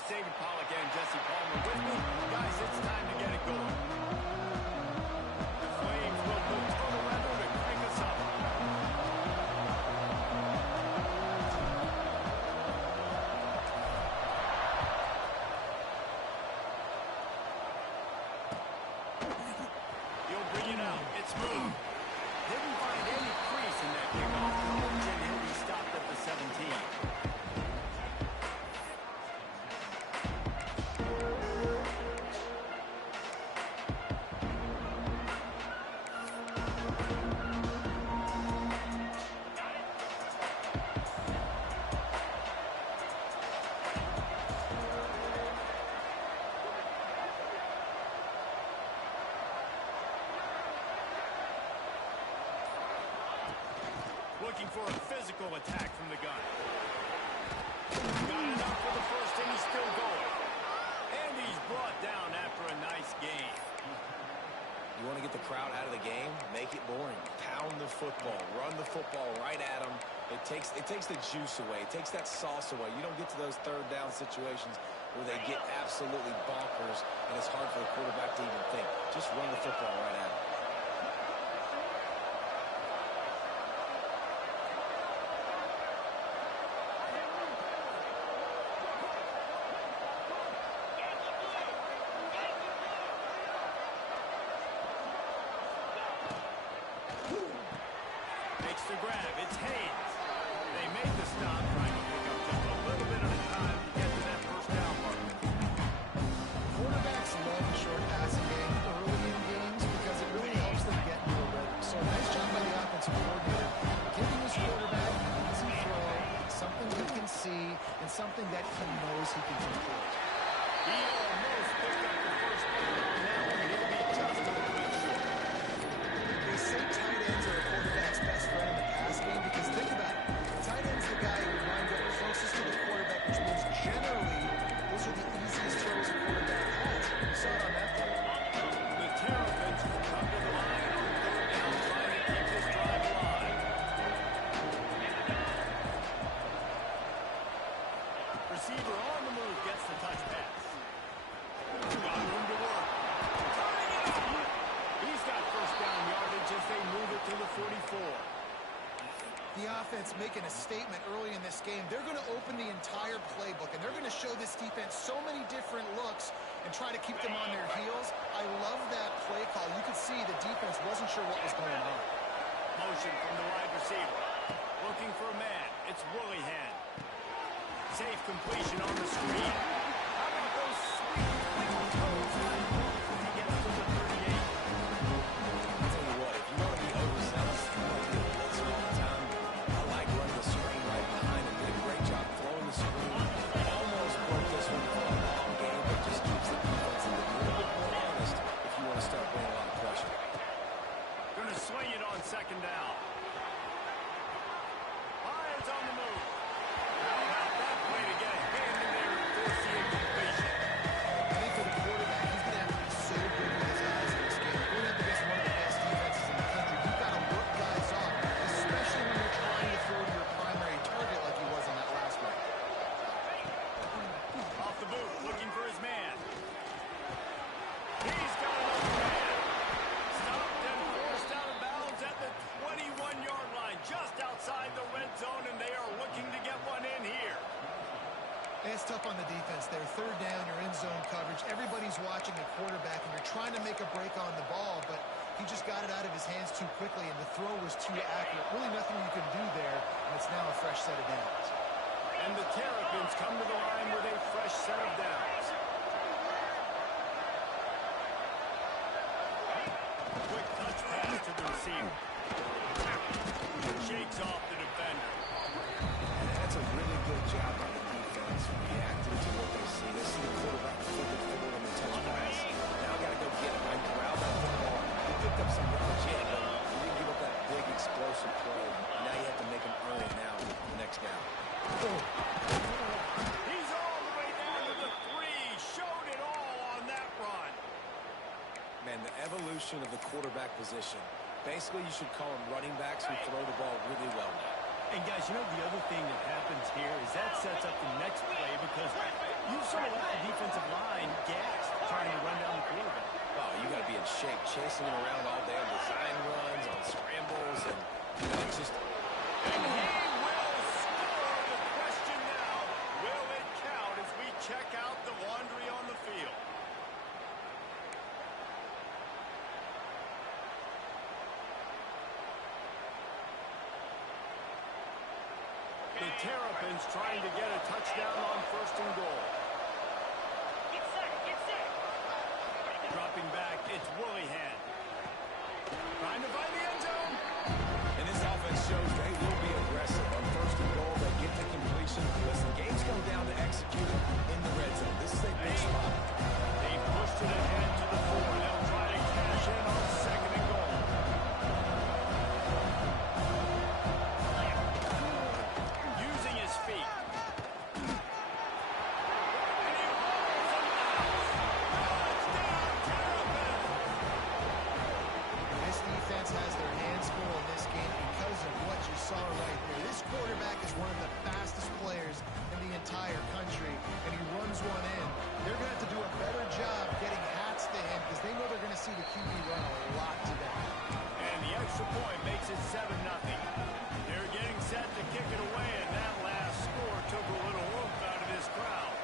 is David Pollack and Jesse Palmer with me. Guys, it's time to get it going. The Flames will put total weather to crank us up. He'll bring it out. It's moved. Didn't find any crease in that kickoff. And he'll be stopped at the 17. Looking for a physical attack from the gun. Got it up for the first, and he's still going. And he's brought down after a nice game. You want to get the crowd out of the game? Make it boring. Pound the football. Run the football right at them. It takes the juice away. It takes that sauce away. You don't get to those third down situations where they get absolutely bonkers, and it's hard for the quarterback to even think. Just run the football right at them. Makes the grab. It's Haynes. They made the stop, trying to pick up just a little bit at a time to get to that first down mark. Quarterbacks love the short passing game early in games because it really helps them get into a rhythm. So nice job by the offensive coordinator, giving his quarterback an easy throw, something he can see, and something that he knows he can complete. He almost picked up the first down on that one. He'll be just a little bit short. They say tight ends are a quarterback's best friend in the pass game because think about it. Tight end's the guy who winds up closest to the quarterback, which means generally those are the easiest throws a quarterback has. You saw it on that play. The Terrapins come to the line on third down, trying to keep this drive alive. Receiver on the move gets the touch pass. Got room to work. Turning it up. He's got first down yardage as they move it to the 44. The offense making a statement early in this game. They're going to open the entire playbook, and they're going to show this defense so many different looks and try to keep them on their heels. I love that play call. You could see the defense wasn't sure what was going on. Motion from the wide receiver. Looking for a man. It's Willihan. Safe completion on the screen. How about those sweet little toes? He gets to the 38. I'll tell you what, if you want to be overzealous, you want to be a blitzer all the time, I like running the screen right behind him. Did a great job throwing the screen. Almost broke this one for a long game, but just keeps the defense a little bit more honest if you want to start bringing a lot of pressure. Gonna swing it on second down. Lions on the move. How about that play to get a hand in there and force the incompletion? I think for the quarterback, he's going to have to be so good with his eyes in this game. You're going to have to against one of the best defenses in the country. You've got to work guys off, especially when you're trying to throw to your primary target like he was on that last one. Off the boot, looking for his man. He's got another man. Stopped and forced out of bounds at the 21-yard line, just outside the red zone, and they are looking to get one in here. It's tough on the defense there. Third down, you're in zone coverage. Everybody's watching the quarterback, and you're trying to make a break on the ball, but he just got it out of his hands too quickly, and the throw was too accurate. Really nothing you can do there, and it's now a fresh set of downs. And the Terrapins come to the line with a fresh set of downs. Quick touch pass to the receiver. Shakes off the defender. That's a really good job by the defense, reacting to what they see. They see the quarterback flip it forward on the touch pass. Now got to go get him and corral that football. He picked up some yards, yeah, but he didn't give up that big explosive play. Now you have to make him earn it now with the next down. He's all the way down to the 3. Showed it all on that run. Man, the evolution of the quarterback position. Basically, you should call them running backs who throw the ball really well now. And guys, you know the other thing that happens here is that sets up the next play because you sort of left the defensive line gassed trying to run down the quarterback. Oh, you got to be in shape, chasing him around all day on design runs, on scrambles, and it's just... And he will score. The question now, will it count as we check out the laundry on the field? The Terrapins trying to get a touchdown on 1st and goal. Get set, get set. Dropping back, it's Willihan. Trying to find the end zone. And this offense shows they will be aggressive on 1st and goal. They get the completion. Listen, games come down to executing in the red zone. This is a big spot. They pushed it ahead to the 4. They'll try to cash in on 2nd and goal. Using his feet. And he rolls them out. Touchdown, Terrapins! This defense has their hands full in this game because of what you saw right there. This quarterback is one of the fastest players in the entire country, and he runs one in. They're going to have to do a better job getting hats to him because they know they're going to see the QB run a lot today. And the extra point makes it 7-0. They're getting set to kick it away, and that last score took a little oomph out of this crowd.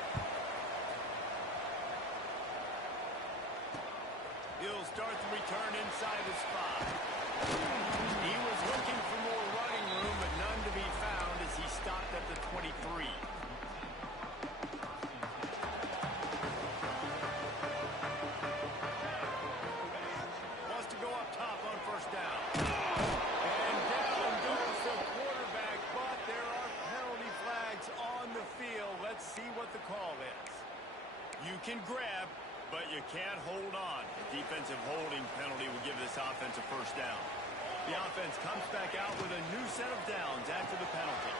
He'll start the return inside his 5. He was looking for more running room, but none to be found as he stopped at the 23. Wants to go up top on 1st down. And down goes the quarterback, but there are penalty flags on the field. Let's see what the call is. You can grab, but you can't hold on. The defensive holding penalty will give this offense a 1st down. The offense comes back out with a new set of downs after the penalty.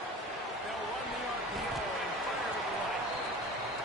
They'll run the RPO and fire to the right.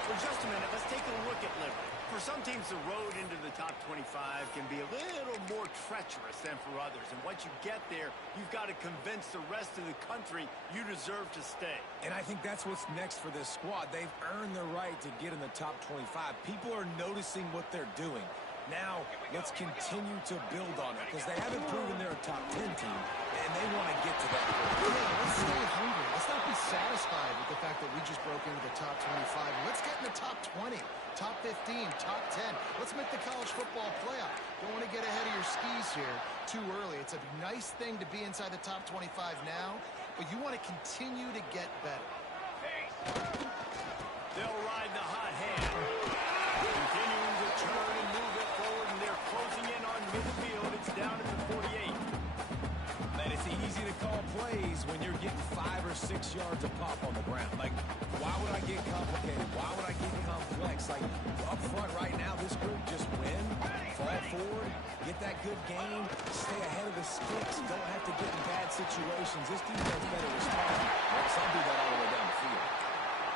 For just a minute, let's take a look at Liberty. For some teams, the road into the top 25 can be a little more treacherous than for others. And once you get there, you've got to convince the rest of the country you deserve to stay. And I think that's what's next for this squad. They've earned the right to get in the top 25. People are noticing what they're doing. Now, let's continue to build on it because they haven't proven they're a top 10 team, and they want to get to that point. Yeah, let's stay hungry. Let's not be satisfied with the fact that we just broke into the top 25. Let's get in the top 20, top 15, top 10. Let's make the college football playoff. Don't want to get ahead of your skis here too early. It's a nice thing to be inside the top 25 now, but you want to continue to get better. They'll ride the hot hand. Continuing to turn and move it forward, and they're closing in on midfield. It's down at the 48. Man, it's easy to call plays when you're getting 5 or 6 yards of pop on the ground. Like, why would I get complicated? Why would I get complex? Like, up front right now, this group just win, fall forward, get that good game, stay ahead of the sticks, don't have to get in bad situations. This defense better respond. Some do that all the way down the field.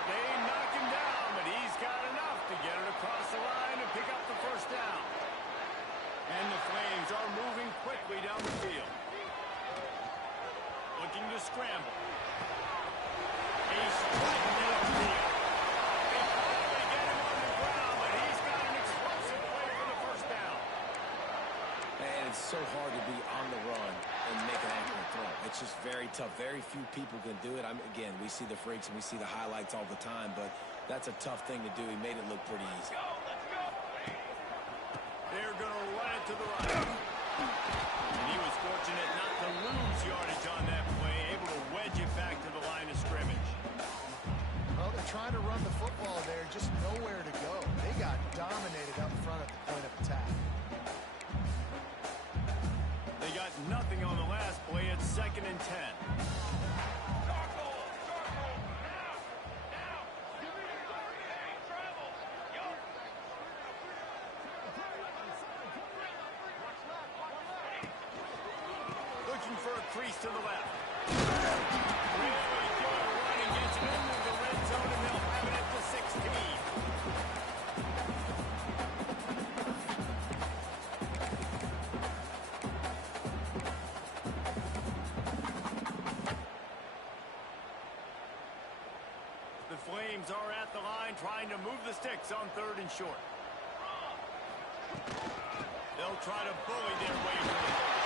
They knock him down, but he's got enough to get it across the line and pick up the 1st down. And the Flames are moving quickly down the field. Looking to scramble. He's striking downfield. They finally get him on the ground, but he's got an explosive play for the 1st down. And it's so hard to be on the run and make an accurate throw. It's just very tough. Very few people can do it. Again, we see the freaks and we see the highlights all the time, but that's a tough thing to do. He made it look pretty easy. They're going to run it to the right. And he was fortunate not to lose yardage on that play, able to wedge it back to the line of scrimmage. Well, they're trying to run the football there, just nowhere to go. They got dominated up front at the point of attack. They got nothing on the last play. It's 2nd and 10. Looking for a crease to the left. Really good running. Gets into the red zone, and they'll have it at the 16. The Flames are at the line trying to move the sticks on 3rd and short. They'll try to bully their way to the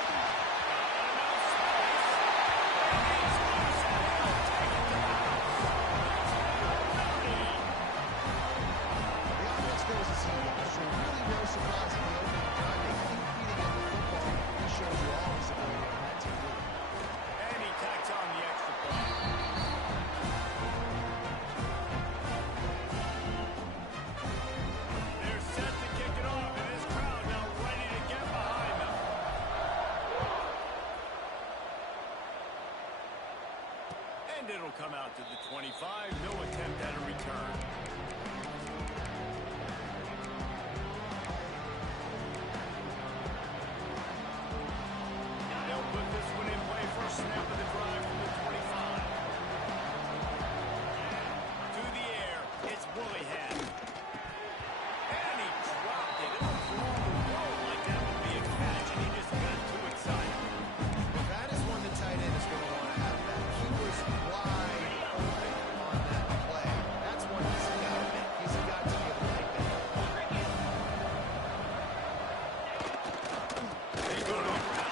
no surprise in the opening drive. They keep feeding him the football. He shows you all his ability on that team. And he tacks on the extra point. They're set to kick it off, and this crowd now ready to get behind them. And it'll come out to the 25. No attempt at a return. Snap of the drive from the 25. To the air, it's Willingham. And he dropped it. It was long roll like that would be a catch, and he just got too excited. That is one the tight end is going to want to have back. He was wide open on that play. That's one he's got to make. He's got to be able to make that. They go to the ground.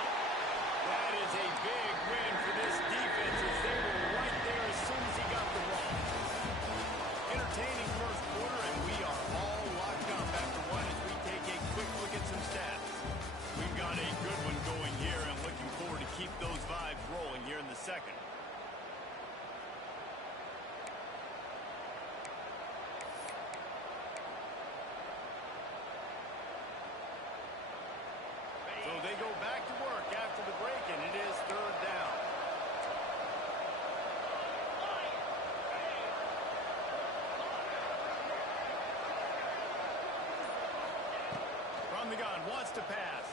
That is a big win for this defense as they were right there as soon as he got the ball. Entertaining first quarter, and we are all locked up after one as we take a quick look at some stats. We've got a good one going here and looking forward to keep those vibes rolling here in the second. So they go back to work after the break, and it is 3rd down. From the gun, wants to pass.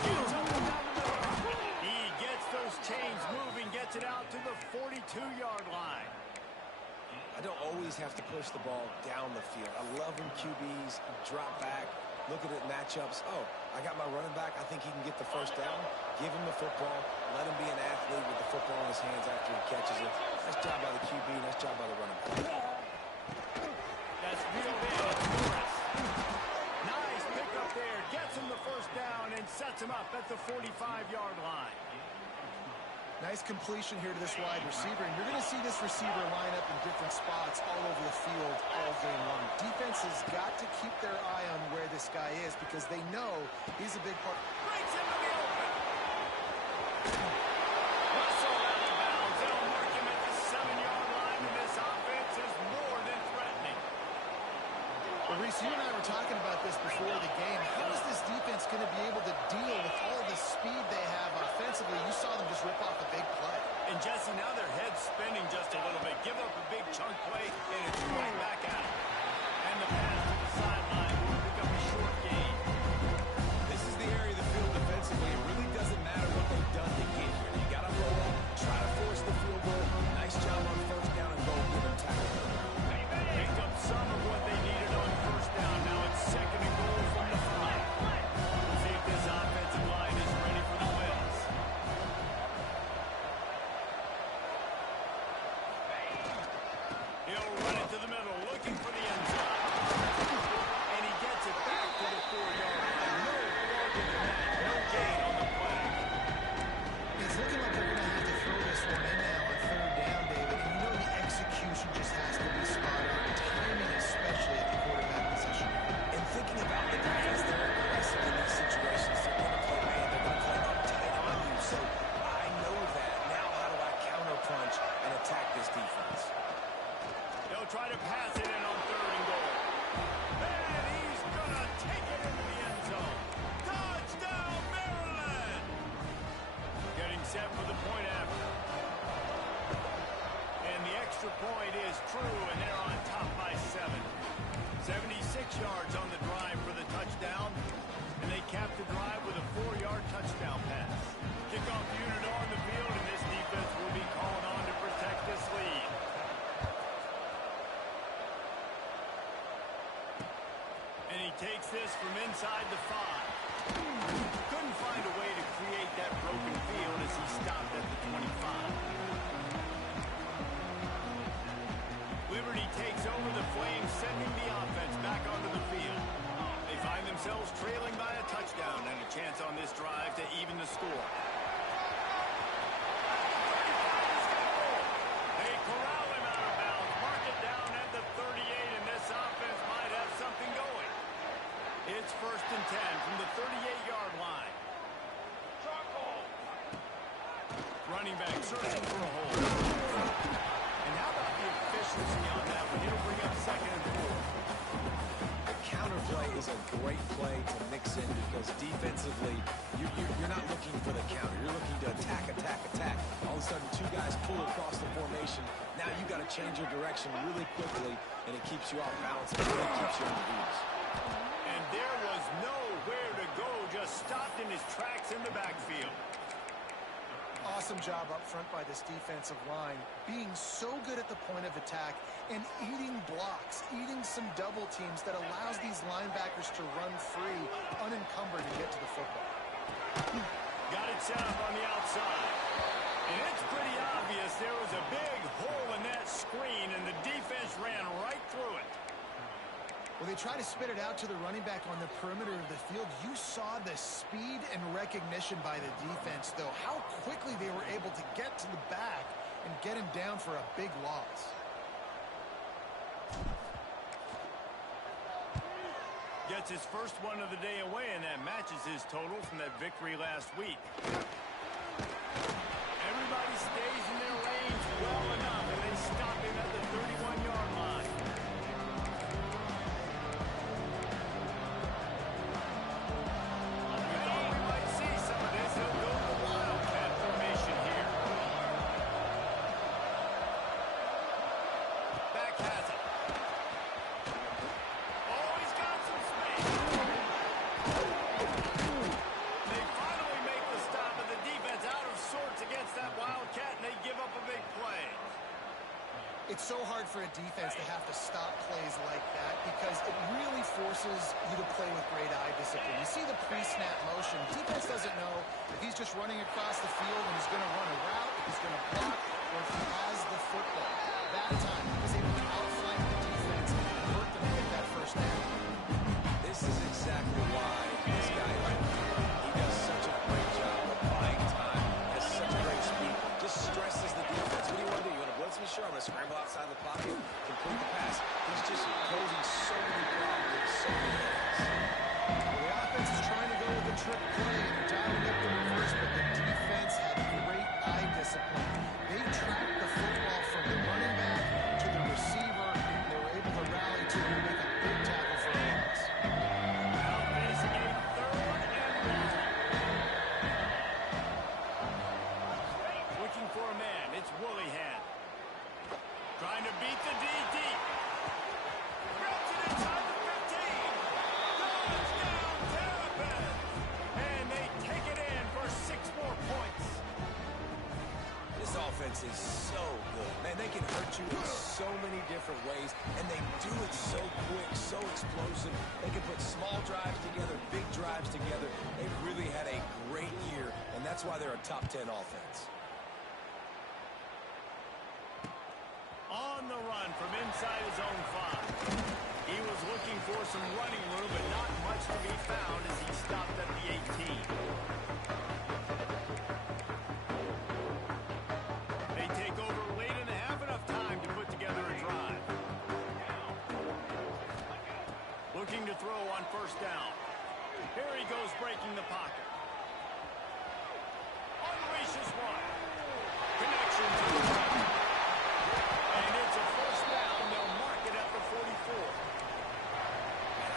Gets up and down the middle. He gets those chains moving, gets it out to the 42-yard line. I don't always have to push the ball down the field. I love when QBs drop back, look at it matchups. Oh, I got my running back. I think he can get the first down. Give him the football. Let him be an athlete with the football in his hands after he catches it. Nice job by the QB. Nice job by the running back. That's real big. It's Morris. Nice pickup there. Gets him the first down and sets him up at the 45-yard line. Nice completion here to this wide receiver, and you're going to see this receiver line up in different spots all over the field all game long. Defense has got to keep their eye on where this guy is because they know he's a big part. Breaks into the open. Russell out of bounds. They'll mark him at the 7-yard line, and this offense is more than threatening. Well, Reese, you and I were talking about this before the game. How is this defense going to be able to deal with all the speed they have offensively? You saw them just rip off a big play. And Jesse, now their head's spinning just a little bit. Give up a big chunk play, and it's right back at it. And the pass to the sideline will pick up a short gain. This is the area of the field defensively. It really doesn't matter what they've done to get here. You got to roll up, try to force the field goal. Nice job on first down and goal. Give them tackle. Picked up some of what they needed on first down. Now it's 2nd and goal from the 5. We'll see if this offensive line is ready for the Wills. He'll run it to the middle, looking for the end zone. And he gets it back to the 4-yard line. No farther than that. No gain on the play. It's looking like they're going to have to throw this one in now on 3rd down, David. And you know the execution just has to be spot on. Timing, especially at the quarterback position. And thinking about the defense, they're aggressive in these situations. They're going to play man. They're going to play uptight on you. So I know that. Now how do I counterpunch and attack this defense? They'll try to pass it in on 3rd and goal. And he's going to take it into the end zone. Touchdown, Maryland! Getting set for the point after. And the extra point is true, and they're on top by 7. 76 yards on the drive for the touchdown, and they cap the drive with a 4-yard touchdown pass. Kickoff unit on the field, and this defense will be called on to protect this lead. And he takes this from inside the 5. Couldn't find a way to create that broken field as he stopped at the 25. themselves trailing by a touchdown and a chance on this drive to even the score. They corral him out of bounds, mark it down at the 38, and this offense might have something going. It's 1st and 10 from the 38-yard line. Running back searching for a hole. And how about the efficiency on that one? It'll bring up 2nd and 4. The counter play is a great play to mix in because defensively, you're not looking for the counter. You're looking to attack. All of a sudden, 2 guys pull across the formation. Now you got to change your direction really quickly, and it keeps you off balance and really keeps you on the beats. And there was nowhere to go, just stopped in his tracks in the backfield. Awesome job up front by this defensive line, being so good at the point of attack and eating blocks, eating some double teams that allows these linebackers to run free, unencumbered to get to the football. Got it set up on the outside. And it's pretty obvious there was a big hole in that screen, and the defense ran right through it. Well, they try to spit it out to the running back on the perimeter of the field. You saw the speed and recognition by the defense, though. How quickly they were able to get to the back and get him down for a big loss. Gets his first one of the day away, and that matches his total from that victory last week. Everybody stays in their lanes well enough, and they stop him at the 31-yard line. It's so hard for a defense to have to stop plays like that because it really forces you to play with great eye discipline. You see the pre-snap motion. Defense doesn't know if he's just running across the field and he's going to run a route, if he's going to block, or if he has the football. That time, he was able to outflank the defense and hurt them to get that first down. This is exactly why this guy, he does such a great job of buying time, has such a great speed, just stresses the defense. What do you want to do? You want to blitz me? Sure, I'm going to scramble outside the pocket, complete the pass. He's just posing so many problems, so many things. Well, the offense is trying to go with a trick play and they're dialing up the reverse, but the defense had great eye discipline. They tracked the football from the running back to the receiver. They were able to rally to and make a big tackle for a loss. Now facing a 3rd and 1. Looking for a man. It's Woollyhan. Trying to beat the DD. Grabs it inside the 15. Touchdown, Terrapins. And they take it in for 6 more points. This offense is so good. Man, they can hurt you in so many different ways, and they do it so quick, so explosive. They can put small drives together, big drives together. They've really had a great year, and that's why they're a top 10 offense. On the run from inside his own 5. He was looking for some running room, but not much to be found as he stopped at the 18. They take over late in the half, enough time to put together a drive. Looking to throw on 1st down. Here he goes breaking the pocket. Unleashes one. Connection to the right. And it's a 1st down. They'll mark it at the 44.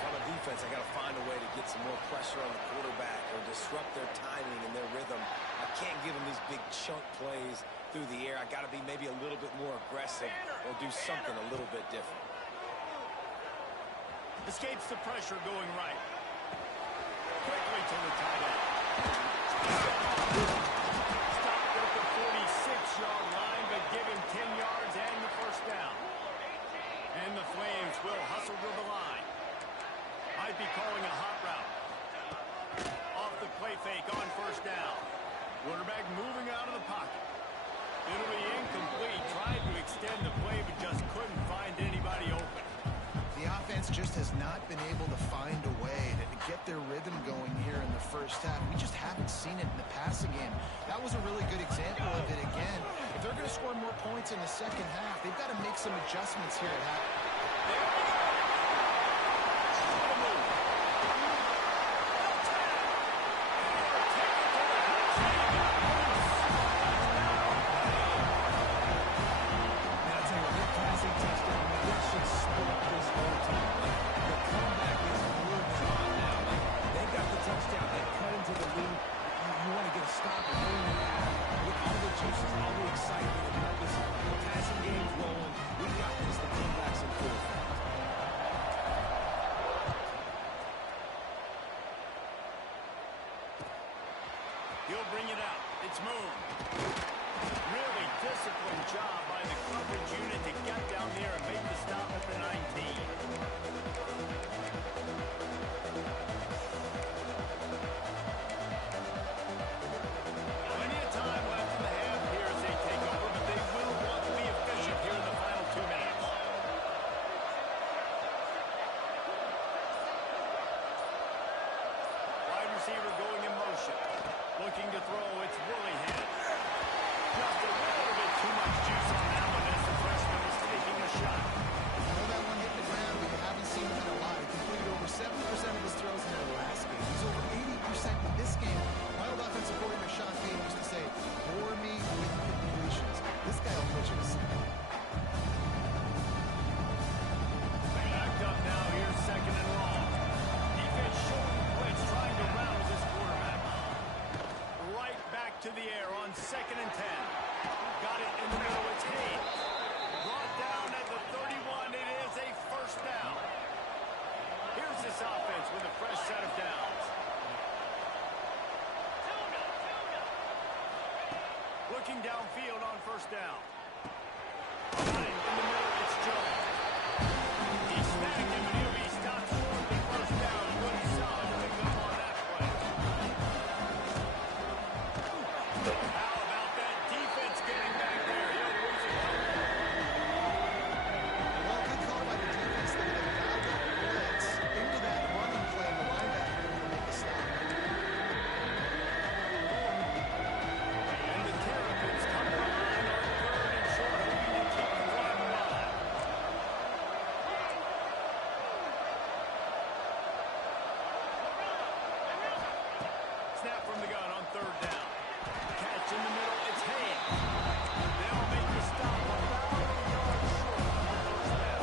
On the defense, I got to find a way to get some more pressure on the quarterback or disrupt their timing and their rhythm. I can't give them these big chunk plays through the air. I got to be maybe a little bit more aggressive or do something a little bit different. Escapes the pressure going right. Quickly to the tight end. Stopped at the 46-yard line, but give him 10 yards and the 1st down. And the Flames will hustle to the line. Might be calling a hot route. Off the play fake on 1st down. Quarterback moving out of the pocket. It'll be incomplete. Tried to extend the play, but just couldn't find anybody open. The offense just has not been able to find a way to get their rhythm going here in the first half. We just haven't seen it in the passing game. That was a really good example of it again. If they're going to score more points in the second half, they've got to make some adjustments here at half. He'll bring it out. It's moved. Really disciplined job by the coverage unit to get down there and make the stop at the 19. Plenty of time left in the half here as they take over, but they will want to be efficient here in the final 2 minutes. Wide receiver going in motion. Looking to throw, it's Willingham. Just a little bit too much juice on that one as the freshman is taking a shot. I know that one hit the ground, but you haven't seen him in a lot. He completed over 70% of his throws in their last game. He's over 80% in this game. My old offensive coordinator, Sean Payton, used to say, bore me with completions. This guy will put you to sleep. Backed up now, here's second and long. Defense showing blitz, trying to round this quarterback. Right back to the air on second and 10. Got it in the middle, it's Hayes. Brought down at the 31, it is a first down. Here's this offense with a fresh set of downs. Looking downfield on first down. Got it in the middle, it's Jones. He snagged him and he'll be stopped short the first down. Good solid pick up on that play. How about that defense getting back there? He'll lose it. Well, good call by the defense. They dialed up blitz into that running play. The linebacker able to make a stop. And the Terrapins come to the line on third and short, hoping to keep the run alive. Snap from the gun on third down. Catch in the middle, it's Hayes. They'll make the stop about a yard short on first down.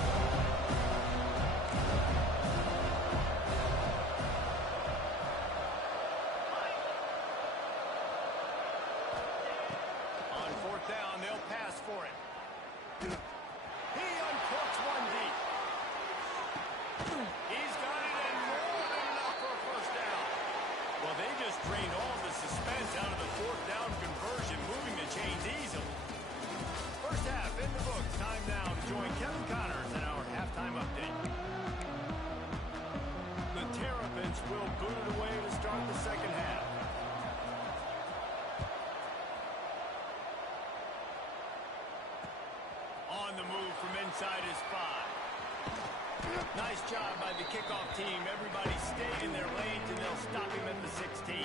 On fourth down, they'll pass for it. He uncorks one deep. He's got it and more than enough for a first down. Well, they just drained all the suspense out of the fourth down conversion, moving the chains easily. First half in the books. Time now to join Kevin Connors in our halftime update. The Terrapins will boot it away to start the second half. On the move from inside his 5. Nice job by the kickoff team. Everybody stayed in their lanes, and they'll stop him at the 16.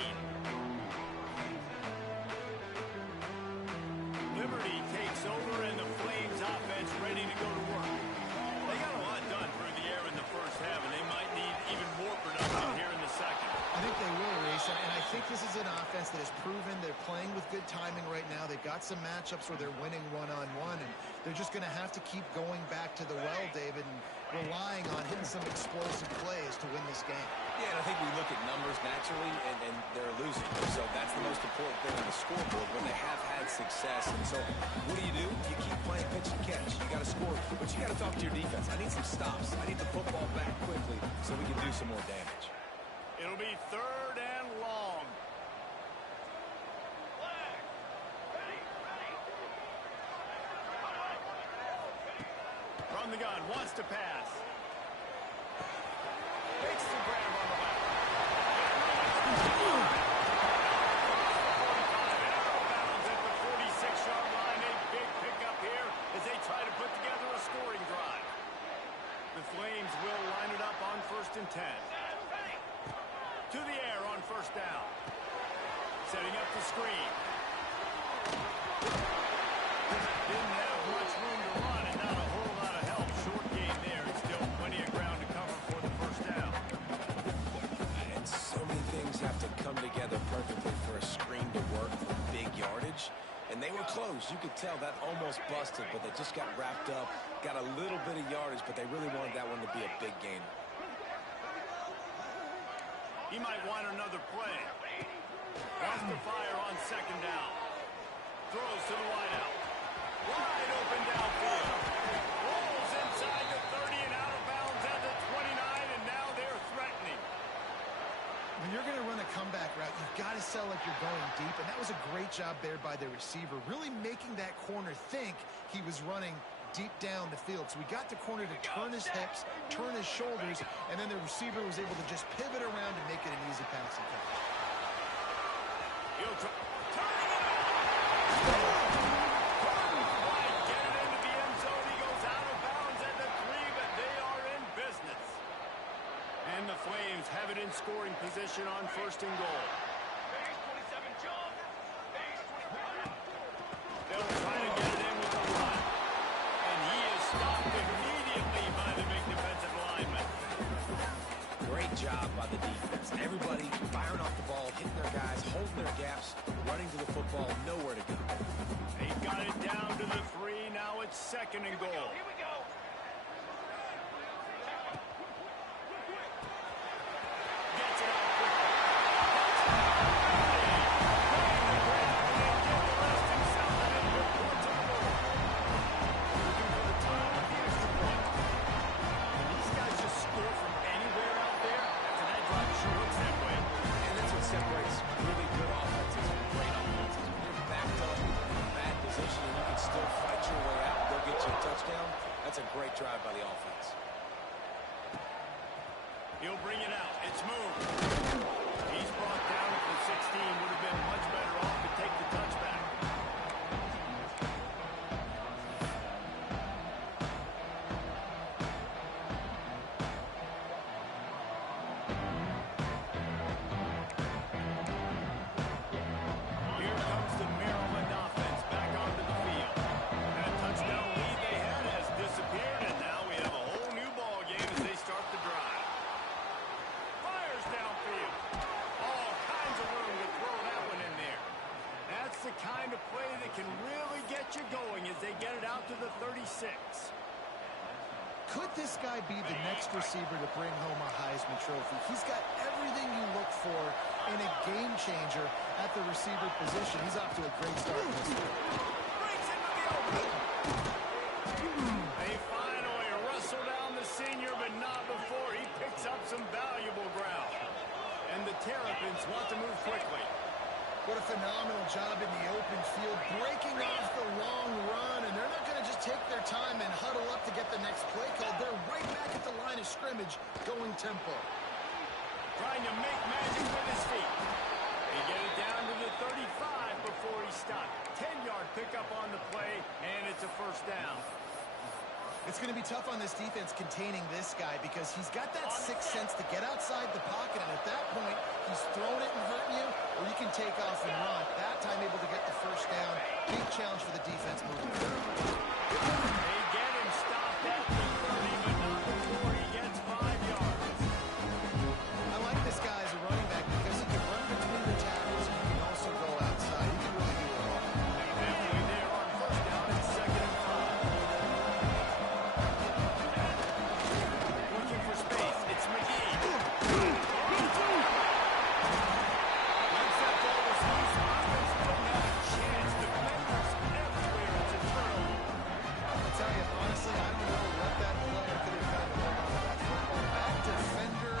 Liberty takes over, and the Flames offense ready to go to work. They got a lot done through the air in the first half, and they might need even more production here in the second. I think they will, Reese, and I think this is an offense that has proven they're playing with good timing right now. They've got some matchups where they're winning one-on-one, and they're just going to have to keep going back to the well, David, and relying on hitting some explosive plays to win this game. Yeah, and I think we look at numbers naturally, and they're losing. So that's the most important thing on the scoreboard when they have had success. And so what do? You keep playing pitch and catch. You got to score, but you got to talk to your defense. I need some stops. I need the football back quickly so we can do some more damage. It'll be third and long. From the gun, wants to pass. Makes the grab on the left. Bounds at the 46-yard line. A big pickup here as they try to put together a scoring drive. The Flames will line it up on first and 10. to the air on first down. Setting up the screen. Didn't have much room to run and not a whole lot of help. Short game there. And still plenty of ground to cover for the first down. And so many things have to come together perfectly for a screen to work for big yardage. And they were close. You could tell that almost busted, but they just got wrapped up, got a little bit of yardage, but they really wanted that one to be a big gainer. He might want another play. Wants to fire on second down. Throws to the wideout. Wide open downfield. Rolls inside the 30 and out of bounds at the 29, and now they're threatening. When you're going to run a comeback route, you've got to sell like you're going deep, and that was a great job there by the receiver, really making that corner think he was running deep down the field. So we got the corner to turn his hips, turn his shoulders, and then the receiver was able to just pivot around and make it an easy passing catch. He'll try. Turning it out. Wide, get it into the end zone. He goes out of bounds at the 3, but they are in business. And the Flames have it in scoring position on first and goal. They'll try to get it in with a run. And he is stopped immediately by the big defensive lineman. Great job by the defense. Everybody firing off the ball, hitting their guys, holding their gaps, running to the football, nowhere to go. They got it down to the 3. Now it's second and goal. Here we go. Gets it out quickly. That's the rest himself and then put points on the board. Looking for the time with the extra point. Can these guys just score from anywhere out there? After that drive sure looks that way. And that's what separates really good offenses from great offenses. When you're backed up in a bad position and you can still fight your way out and go get you a touchdown, that's a great drive by the offense. He'll bring it out. It's moved. He's brought down at the 16. Would have been much better off to take the touchback. Here comes the Maryland offense back onto the field. That touchdown lead they had has disappeared, and now we have a whole new ball game as they start the drive. Fires downfield. All kinds of room to throw that one in there. That's the kind of play that can really get you going as they get it out to the 36. Could this guy be the next receiver to bring home a Heisman Trophy? He's got everything you look for in a game changer at the receiver position. He's off to a great start in this one. Breaks into the open. They finally wrestle down the senior, but not before he picks up some valuable ground. And the Terrapins want to move quickly. What a phenomenal job in the open field, breaking off the long run, and they're not going to just take their time and huddle up to get the next play called. They're right back at the line of scrimmage, going tempo. Trying to make magic with his feet. They get it down to the 35 before he stopped. 10-yard pickup on the play, and it's a first down. It's going to be tough on this defense containing this guy because he's got that sixth sense to get outside the pocket, and at that point, he's throwing it and hurting you, or you can take off and run. That time able to get the first down. Big challenge for the defense moving forward. They get him stopped at the 30, but not before he gets 5 yards. I like this guy as a running back because he can run between the tackles and he can also go outside. He can really do it all. Definitely there on first down. It's second and 5. Looking for space. It's McGee. Once that ball was loose, offense didn't have a chance. Defenders everywhere. It's a turnover. I'll tell you, honestly, I don't know what that player could have done to hold on to that football. That defender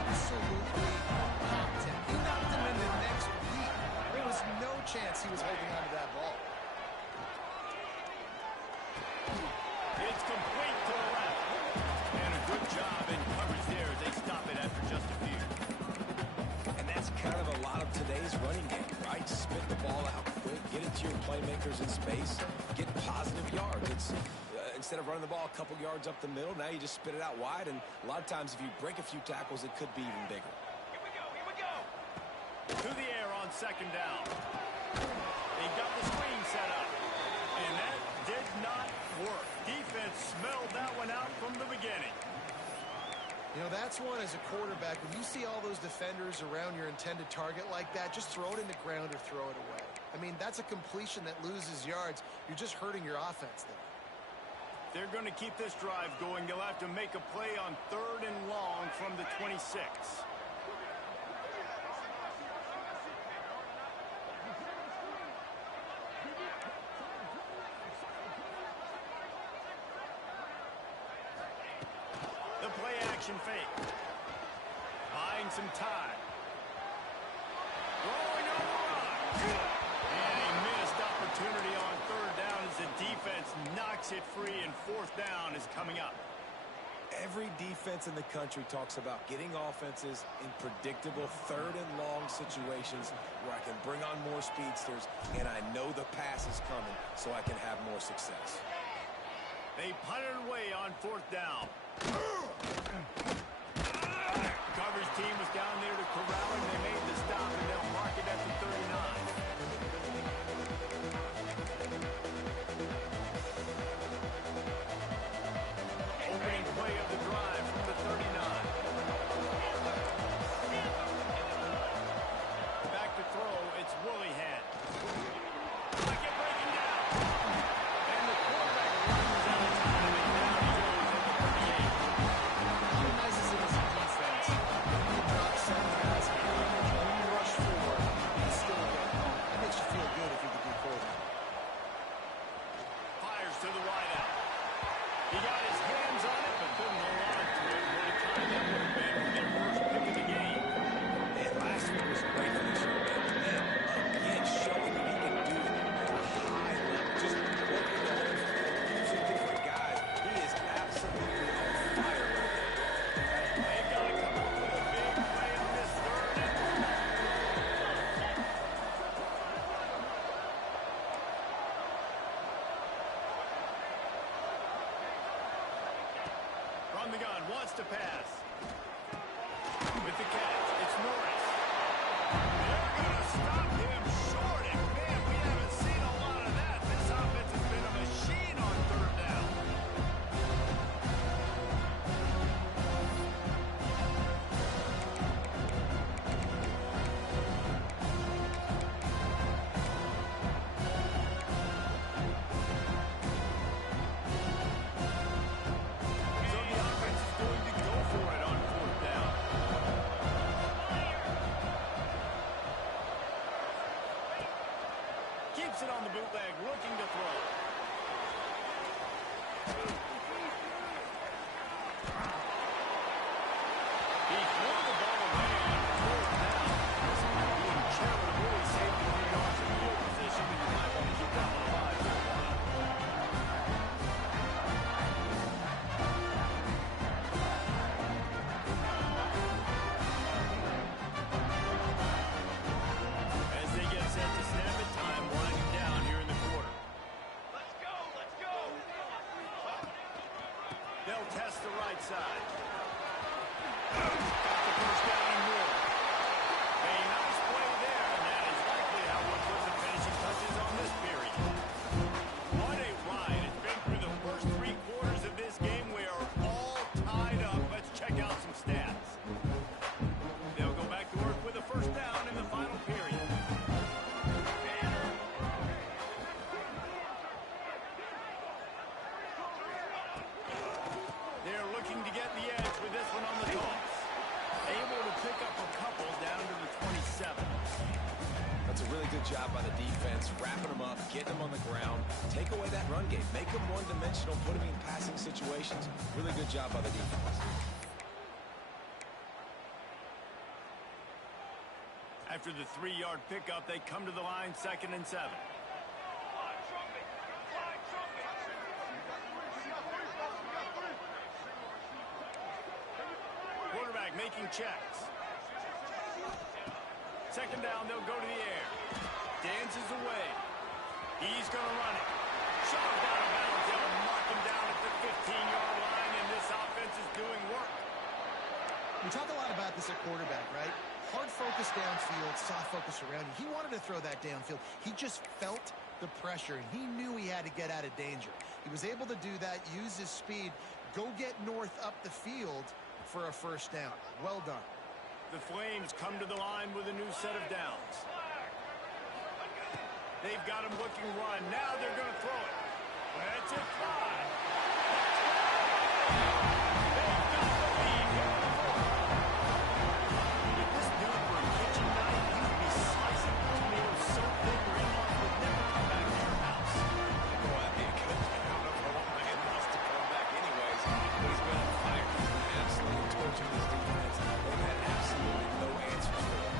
absolutely popped him. He knocked him in the next week. There was no chance he was holding on to that ball. It's complete to the left. And a good job in coverage there as they stop it after just a few. And that's kind of a lot of today's running game, right? Spit the ball out quick, get it to your playmakers in space, get positive yards. It's instead of running the ball a couple yards up the middle, now you just spit it out wide, and a lot of times if you break a few tackles, it could be even bigger. Here we go. To the air on second down. He got the screen set up. And that did not work. Defense smelled that one out from the beginning. You know, that's one as a quarterback. When you see all those defenders around your intended target like that, just throw it in the ground or throw it away. I mean, that's a completion that loses yards. You're just hurting your offense there. They're going to keep this drive going. They'll have to make a play on 3rd and long from the 26. The play action fake. Buying some time. Rolling on the run. And a missed opportunity on 3rd down as the defense knocks it free, and 4th down is coming up. Every defense in the country talks about getting offenses in predictable 3rd and long situations where I can bring on more speedsters and I know the pass is coming so I can have more success. They punted away on 4th down. Coverage team was down there to corral him. They made the stop, and they'll mark it at the 39. Opening play of the drive from the 39. Back to throw, it's Willihan. Pocket breaking down. And the quarterback runs out of time, and down he goes at the 38. How nice is it as a defense? When you drop 7 passes, when you rush 4, you still get it. That makes you feel good if you're the good quarterback. Fires to the wideout. He got his hands on it, but couldn't hold on to it. What a time that would have been for their first pick of the game. And last week was great for this young man. And again, showing that he can do it at a high level. Just working the whole field, using different guys. He is absolutely on fire right there. They've got to come up with a big play on this 3rd and long. From the gun, wants to pass. With the catch, it's Norris. They're going to stop him short, and man, we haven't seen a lot of that. This offense has been a machine on 3rd down. So the offense is going to go for it on 4th down. Keeps it on the bootleg, looking to throw. He threw the ball away on 4th down. This might be a chance to really save the 3 yards of field position, but you might want to keep that one alive for a while. As they get set to snap it, time winding down here in the quarter. Let's go, let's go. They'll test the right side. Got the first down and more. A nice play there, and that is likely how we'll put the finishing touches on this period. What a ride. It's been through the first 3 quarters of this game. We are all tied up. Let's check out some stats. They'll go back to work with a first down in the final period. They're looking to get the edge with this one on the toss. Able to pick up a couple down to the 27. That's a really good job by the defense, wrapping them up, getting them on the ground, take away that run game, make them one-dimensional, put them in passing situations. Really good job by the defense. After the 3-yard pickup, they come to the line 2nd and 7. Quarterback making checks. 2nd down, they'll go to the air. Dances away. He's going to run it. Shoved out of bounds. They'll mark him down at the 15-yard line, and this offense is doing work. We talk a lot about this at quarterback, right? hard focus downfield, soft focus around you. He wanted to throw that downfield. He just felt the pressure, and he knew he had to get out of danger. He was able to do that, use his speed, go get North up the field for a first down. Well done. The Flames come to the line with a new set of downs. They've got him looking run. Now they're going to throw it. That's it. Fly. They've got the lead here in the fourth. If this dude were a kitchen knife, he would be slicing tomatoes so thin your in-laws would never come back to your house. Well, that'd be a good thing. I don't know if I want my in-laws to come back anyways, but he's been on fire. He's been absolutely torching this defense. They've had absolutely no answers for him.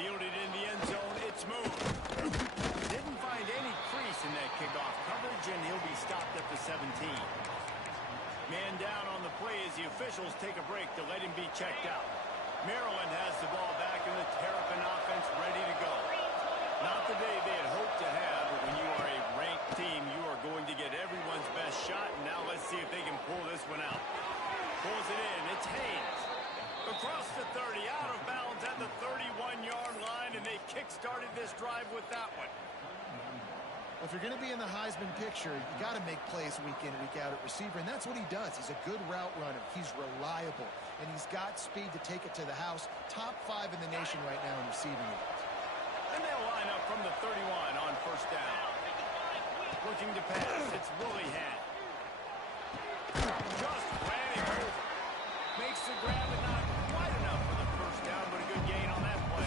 Fielded in the end zone. It's moved. Didn't find any crease in that kickoff coverage, and he'll be stopped at the 17. Man down on the play as the officials take a break to let him be checked out. Maryland has the ball back in the Terrapin offense ready to go. Not the day they had hoped to have, but when you are a ranked team, you are going to get everyone's best shot, and now let's see if they can pull this one out. Pulls it in. It's Haynes. Across the 30, out of bounds at the 31-yard line, and they kick-started this drive with that one. Well, if you're going to be in the Heisman picture, you got to make plays week in, week out at receiver, and that's what he does. He's a good route runner. He's reliable, and he's got speed to take it to the house. Top 5 in the nation right now in receiving yards. And they'll line up from the 31 on first down. Looking to pass, it's Willihan. Just ran him over. Makes the grab and not quite enough for the first down, but a good gain on that play.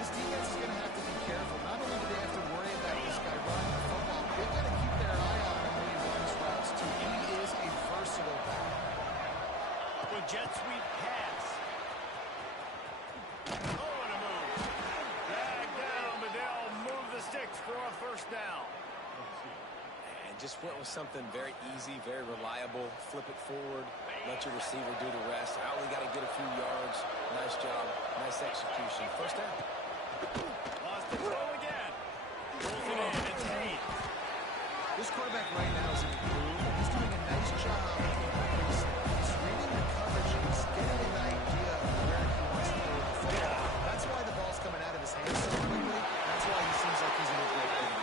This defense is going to have to be careful. Not only do they have to worry about this guy running the football, they've got to keep their eye on him when he runs routes, too. He is a versatile back. The jet sweep pass. Oh, and a move. Drag down, but they'll move the sticks for a first down. And just went with something very easy, very reliable. Flip it forward. Let your receiver do the rest. I only got to get a few yards. Nice job. Nice execution. First down. Lost the throw again. Pulls it in. It's Haynes. This quarterback right now is in the groove. He's doing a nice job. He's reading the coverage. He's getting an idea of where he wants to throw the football. That's why the ball's coming out of his hands so quickly. That's why he seems like he's in a great way.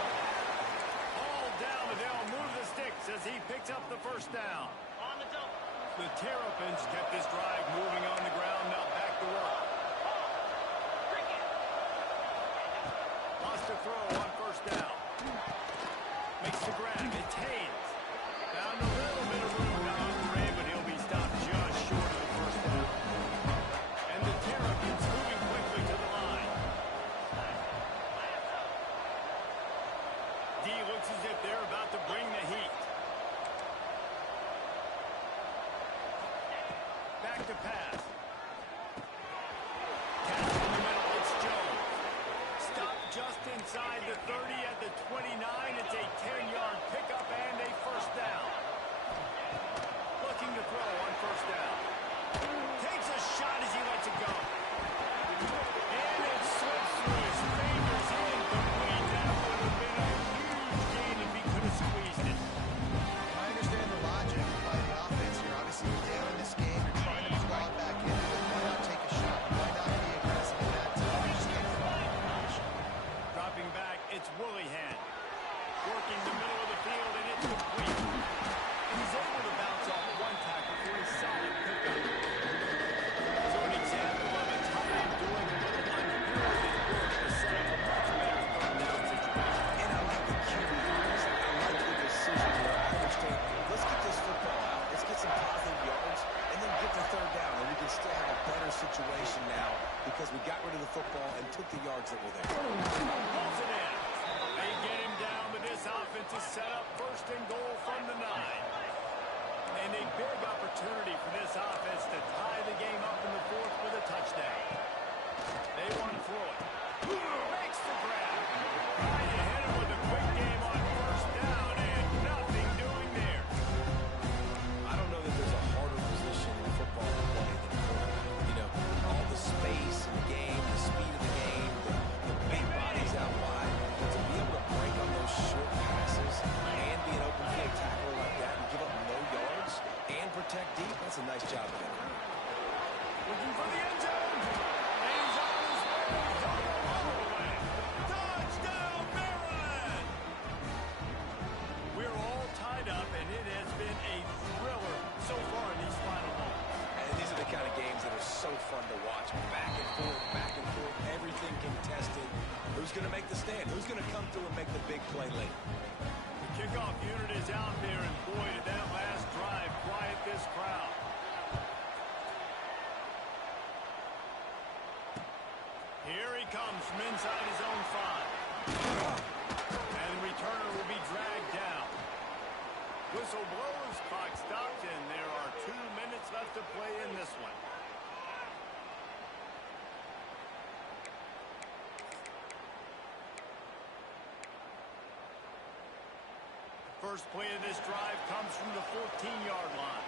All down, and they'll move the sticks as he picks up the first down. On the double. The Terrapins kept this drive moving on the ground. Now back to work. Lost a throw on first down. Makes the grab. It's Haynes. Found a little bit of room to Andre, but he'll be stopped just short of the first down. And the Terrapins moving quickly to the line. D looks as if they're about to bring the heat. Back to pass. Catch in the middle. It's Jones. Stop just inside the 30 at the 29. It's a 10-yard pickup and a first down. Looking to throw on first down. Takes a shot as he lets it go. And it slips through his fingers incomplete. That would have been a huge gain if he could have squeezed it. I understand the logic by the offense here. Obviously, you're down in this game. You're trying to claw it back in. Why not take a shot? Why not be aggressive in that time? Just take the ball. Dropping back, it's Willihan. Working the middle of the field, and it's complete. He's able to bounce off one tackle for a solid pickup. So an example of a tight end doing a little unheralded work to set up a much better third down situation. And I like the QB. I like the decision here. I understand. Let's get this football out. Let's get some positive yards, and then get the third down, and we can still have a better situation now because we got rid of the football and took the yards that were there. Pulls it in. They get him down, but this offense is set up first and goal from the 9. And a big opportunity for this offense to tie the game up in the fourth with a touchdown. They want to throw it. Makes the grab. Trying to hit him with a quick game on first down, and nothing doing there. I don't know that there's a harder position in football to play than quarterback. You know, all the space in the game, the speed of the game, the big bodies out wide, but to be able to break on those short passes and be an open field tackle play late. The kickoff unit is out there, and boy, did that last drive quiet this crowd. Here he comes from inside his own 5. And the returner will be dragged down. Whistle blows, clock stopped, and there are 2 minutes left to play in this one. First play of this drive comes from the 14-yard line.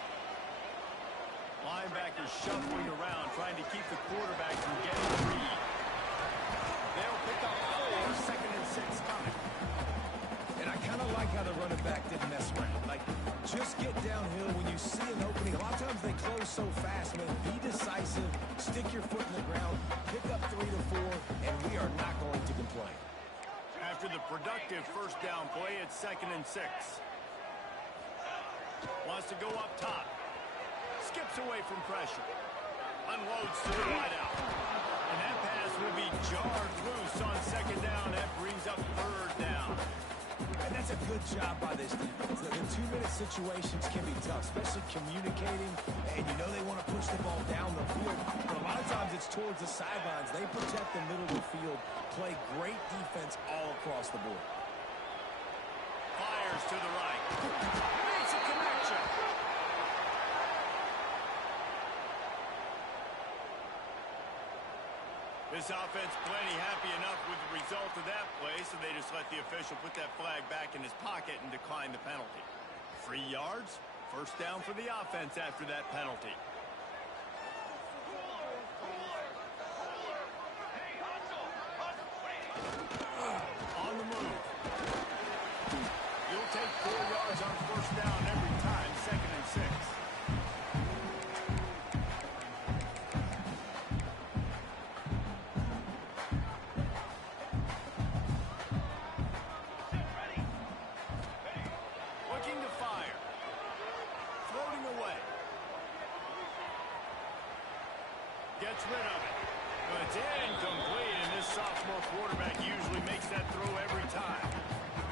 Linebackers shuffling around, trying to keep the quarterback from getting the read. They'll pick up 4, 2nd and 6 coming. And I kind of like how the running back didn't mess around. Like, just get downhill when you see an opening. A lot of times they close so fast, man. Be decisive, stick your foot in the ground, pick up 3 to 4, and we are not going to complain. After the productive first down play, it's 2nd and 6. Wants to go up top. Skips away from pressure. Unloads to the wideout. And that pass will be jarred loose on 2nd down. That brings up 3rd down. And that's a good job by this defense. The 2-minute situations can be tough, especially communicating. And you know they want to push the ball down the field. But a lot of times it's towards the sidelines. They protect the middle of the field, play great defense all across the board. Fires to the right. Makes a connection. This offense plenty happy enough with the result of that play, so they just let the official put that flag back in his pocket and decline the penalty. 3 yards, first down for the offense after that penalty. On the move. You'll take 4 yards on first down every time, 2nd and 6. Looking to fire. Floating away. Gets rid of it. But it's incomplete, and this sophomore quarterback usually makes that throw every time.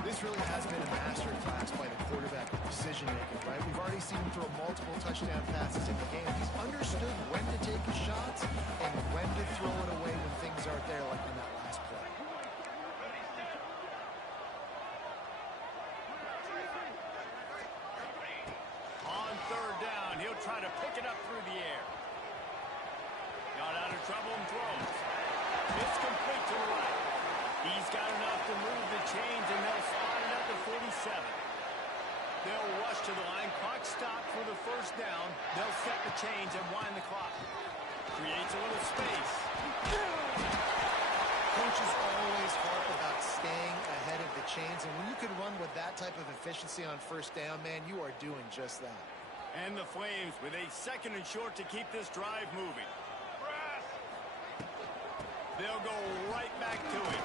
This really has been a master class by the quarterback with decision-making, right? We've already seen him throw multiple touchdown passes in the game. He's understood when to take his shots and when to throw it away when things aren't there, like on that last play. On 3rd down, he'll try to pick it up through the air. Got out of trouble and throws. It's complete to the right. He's got enough to move the chains, and they'll spot it at the 47. They'll rush to the line. Clock stopped for the first down. They'll set the chains and wind the clock. Creates a little space. Coaches always harp about staying ahead of the chains, and when you can run with that type of efficiency on first down, man, you are doing just that. And the Flames with a 2nd and short to keep this drive moving. They'll go right back to him.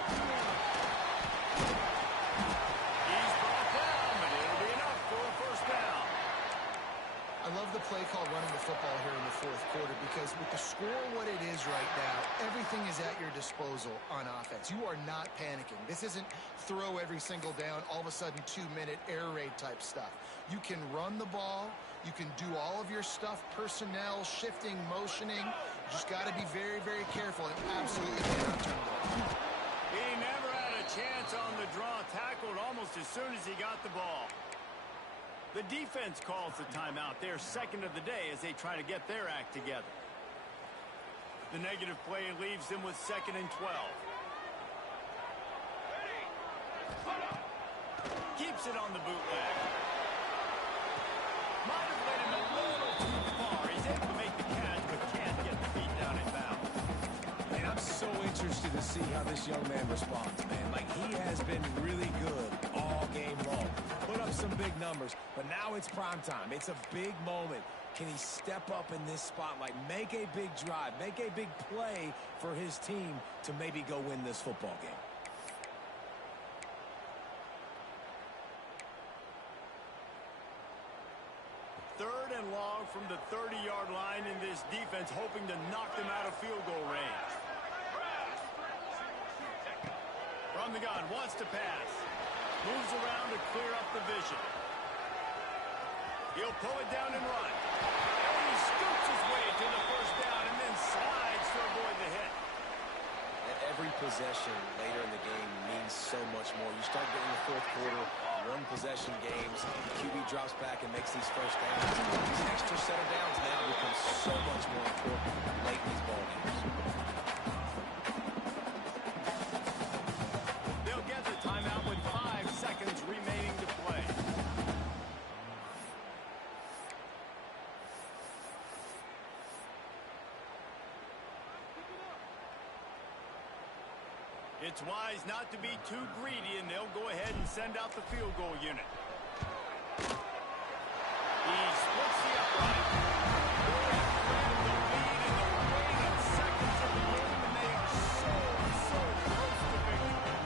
He's brought down, but it'll be enough for a first down. I love the play call running the football here in the 4th quarter because with the score what it is right now, everything is at your disposal on offense. You are not panicking. This isn't throw every single down, all of a sudden 2-minute air raid type stuff. You can run the ball. You can do all of your stuff, personnel, shifting, motioning. You just got to be very, very careful and absolutely cannot turn it over. He never had a chance on the draw, tackled almost as soon as he got the ball. The defense calls the timeout, their 2nd of the day as they try to get their act together. The negative play leaves them with 2nd and 12. Keeps it on the bootleg. Might have led him a little too far. He's able to make the catch, but can't get the feet down in bounds. And I'm so interested to see how this young man responds, man. Like, he has been really good all game long. Put up some big numbers, but now it's prime time. It's a big moment. Can he step up in this spotlight, make a big drive, make a big play for his team to maybe go win this football game? Third and long from the 30-yard line in this defense, hoping to knock them out of field goal range. From the gun, wants to pass. Moves around to clear up the vision. He'll pull it down and run. And he scoots his way to the first down and then slides to avoid the hit. Every possession later in the game means so much more. You start getting the fourth quarter, one-possession games, QB drops back and makes these first downs. These extra set of downs now become so much more important late in these ball games. They'll get the timeout with 5 seconds remaining to play. It's wise not to be too greedy, and they'll go ahead and send out the field goal unit. He splits the upright. They grabbed the lead in the waning seconds of the game, and they are so close to victory.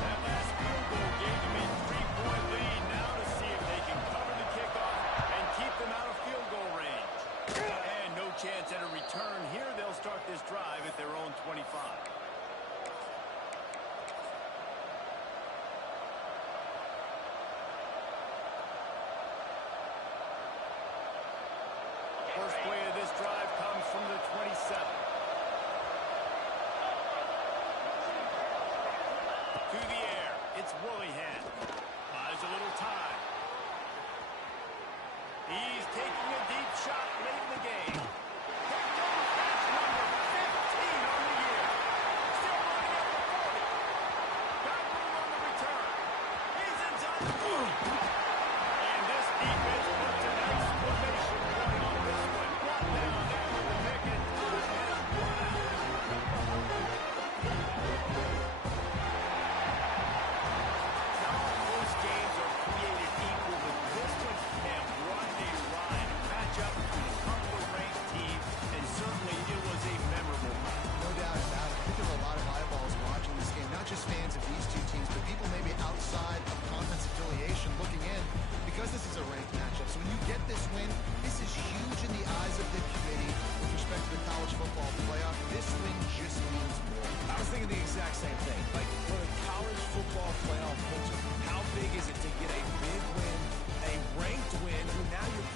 That last field goal gave them a 3-point lead. Now to see if they can cover the kickoff and keep them out of field goal range. And no chance at a return here. They'll start this drive at their own 25. First play of this drive comes from the 27. To the air. It's Willingham. Buys a little time. He's taking a deep shot late in the game. Picked off. That's number 15 on the year. Still running at the 40. Got room on the return. He's inside the 40.